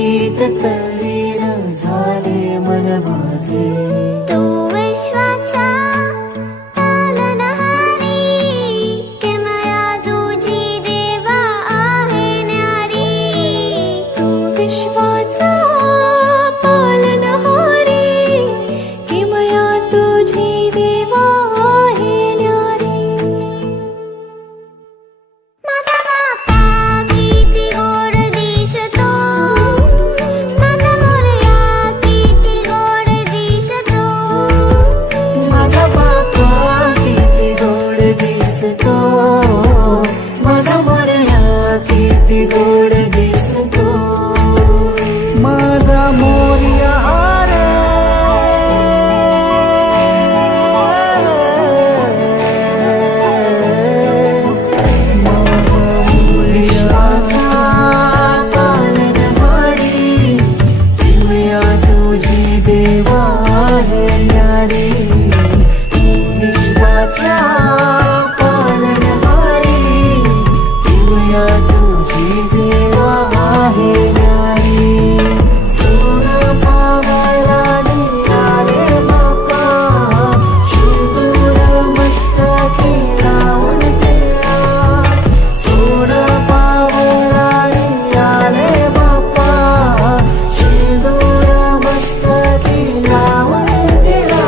गीत तल्लीन झाले मन माझे. तू विश्वाचा पालनहारी, किमया तुझी देवा आहे न्यारी. तू विश्वाचा पालनहारी, किमया तुझी देवा आहे न्यारी. माझा बाप्पा किती गोड दिसतो, माझा मोरया किती गोड दिसतो. माझा बाप्पा किती गोड दिसतो, माझा मोरया किती गोड दिसतो. माझा मोरया रे, माझा मोरयाचा पालनहारी, किमया तुझी देवा आहे न्यारी. विश्वाचा पालनहारी, किमया तुझी देवा आहे न्यारी. सोन पावाला निघाले बाप्पा, शिंदूर मस्तकी लावून तेरा. सोन पावाला निघाले बाप्पा, शिंदूर मस्तकी लावून तेरा.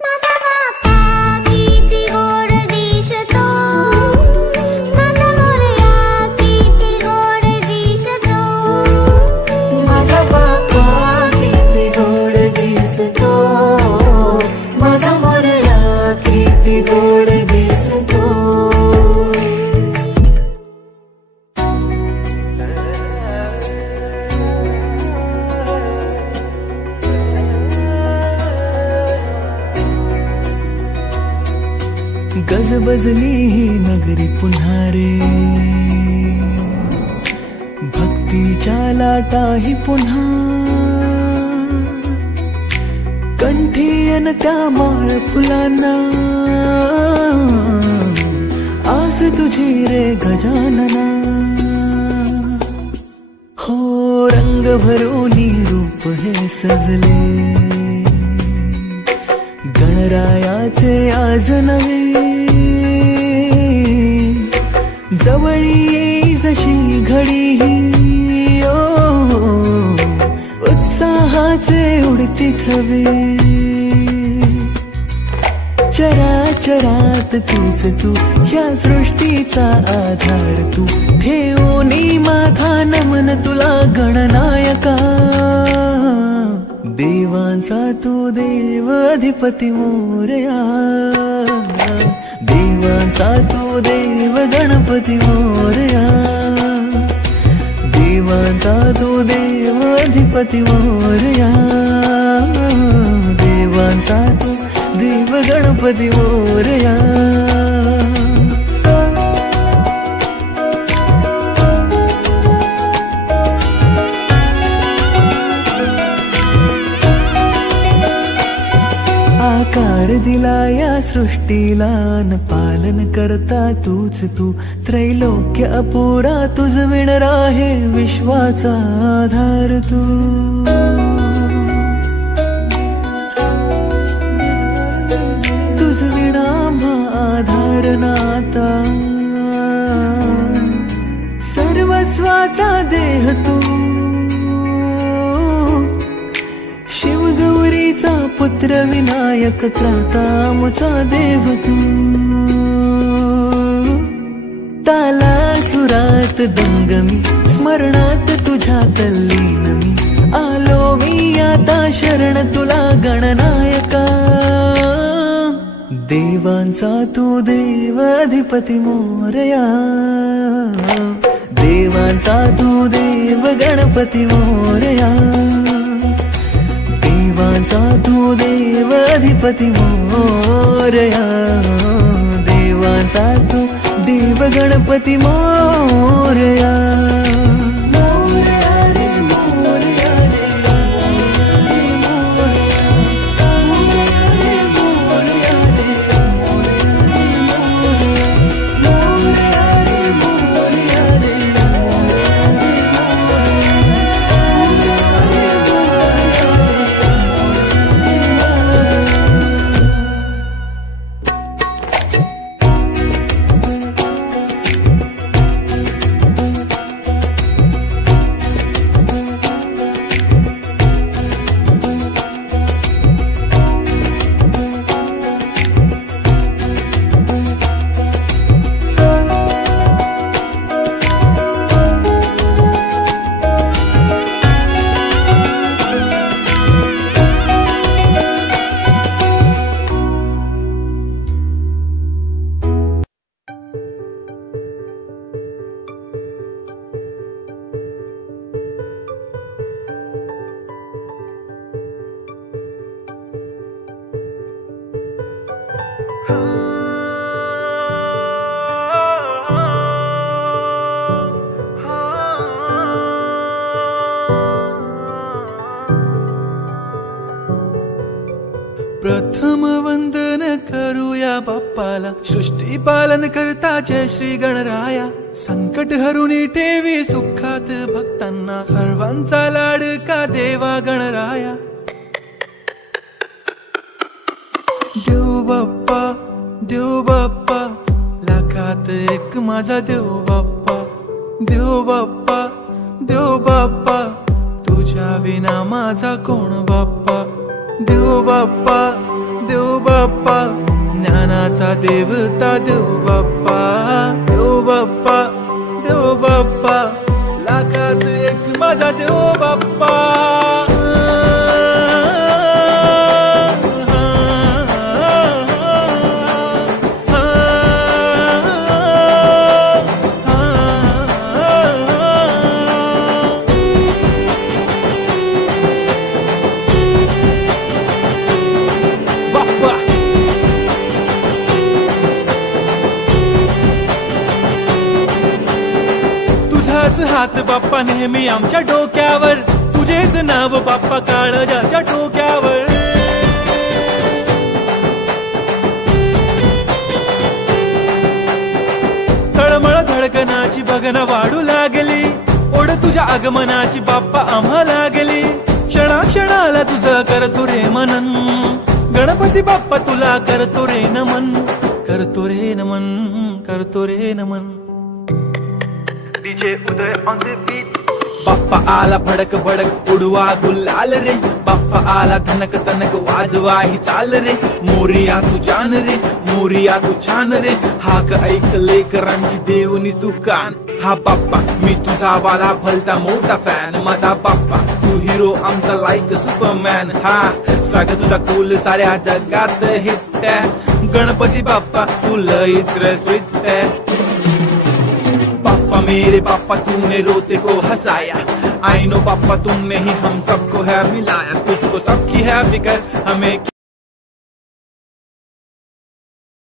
माझा बाप्पा किती गोड दिसतो, माझा मोरया किती गोड दिसतो. माझा बाप्पा किती गोड दिसतो, माझा मोरया किती गोड दिसतो. गजबजली ही नगरी पुन्हा रे, भक्तीच्या लाटाही पुन्हा. कंठी अन त्या माळ फुलांना, आस तुझी रे गजानना. हो रंग भरोनी रूप हे सजले, गणरायाचे आज नवे. जवळी येई जशी घडी ही, ओ उत्साहाचे उडती थवे. चराचरात तूच तू, या सृष्टीचा आधार तू. ठेवोनी माझा नमन तुला गणनायका. देवांचा तू देव अधिपती मोरया, देवांचा तू देव गणपती मोरया. देवांचा तू देव अधिपती मोरया, देवांचा तू देव गणपती मोरया. आकार दिला या सृष्टीला न पालन करता तूच तू. त्रैलोक्य अपुरा तुझ विण राहे, विश्वाचा आधार तू. तुझ विणा आधार नाता, सर्वस्वाचा देह तू. शिवगौरीचा पुत्र विनायक, त्राता मुचा देव तू. तालासुरात दंगमी, स्मरणात तुझ्या तल्लीन मी. आलो मी आता शरण तुला गणनायका. देवांचा तू देव अधिपती मोरया, देवांचा तू देव गणपती मोरया. देवांचा तू देव अधिपती मोरया, देवांचा तू देव गणपती मोरया. मोरया रे मोरया रे मोरया रे मोरया. प्रथम वंदन करूया बाप्पाला, सृष्टी पालन करता जय श्री गणराया। संकट हरुनी ठेवी सुखात भक्तांना, सर्वांचा लाडका देवा गणराया। देव बाप्पा, देव बाप्पा, लाखात एक माझा देव बाप्पा। देव बाप्पा, देव बाप्पा, तुझ्या विना माझा कोण बाप्पा। देव बाप्पा, देव बाप्पा, ज्ञानाचा देवता देव बाप्पा। देव बाप्पा, देव बाप्पा, लाखात एक माझा देव बाप्पा। हात बाप्पा नेहमी आमच्या डोक्यावर, तुझेच नाव बाप्पा काळजाच्या डोक्यावर। तळमळ धडकनाची बघना वाढू लागली, ओढ तुझ्या आगमनाची बाप्पा आम्हा लागली। क्षणाक्षणाला तुझं करतो रे मनन, गणपती बाप्पा तुला करतो रे नमन। करतो रे नमन, करतो रे नमन। DJ Uday on the beat. Bappa आला भडक भडक उडवा गुलाल रे, बाप्पा आला धनक धनक वाजवा ही चाल रे। मोरिया तू जान रे, मोरिया तू छान रे, हाक ऐक लेकरांची देवनी तू कान। हा बाप्पा मी तुझा वाला भलता मोठा फॅन, माझा बाप्पा तू हिरो आमचा लाईक सुपरमॅन। हा स्वागत तुझा कूल साऱ्या जगात हिट, गणपती बाप्पा तू लईच रे स्वीट। पापा मेरे पापा तूने रोते को हंसाया, आई नो पापा तुमने ही हम सबको है मिलाया। तुझको सबकी है फिकर, हमें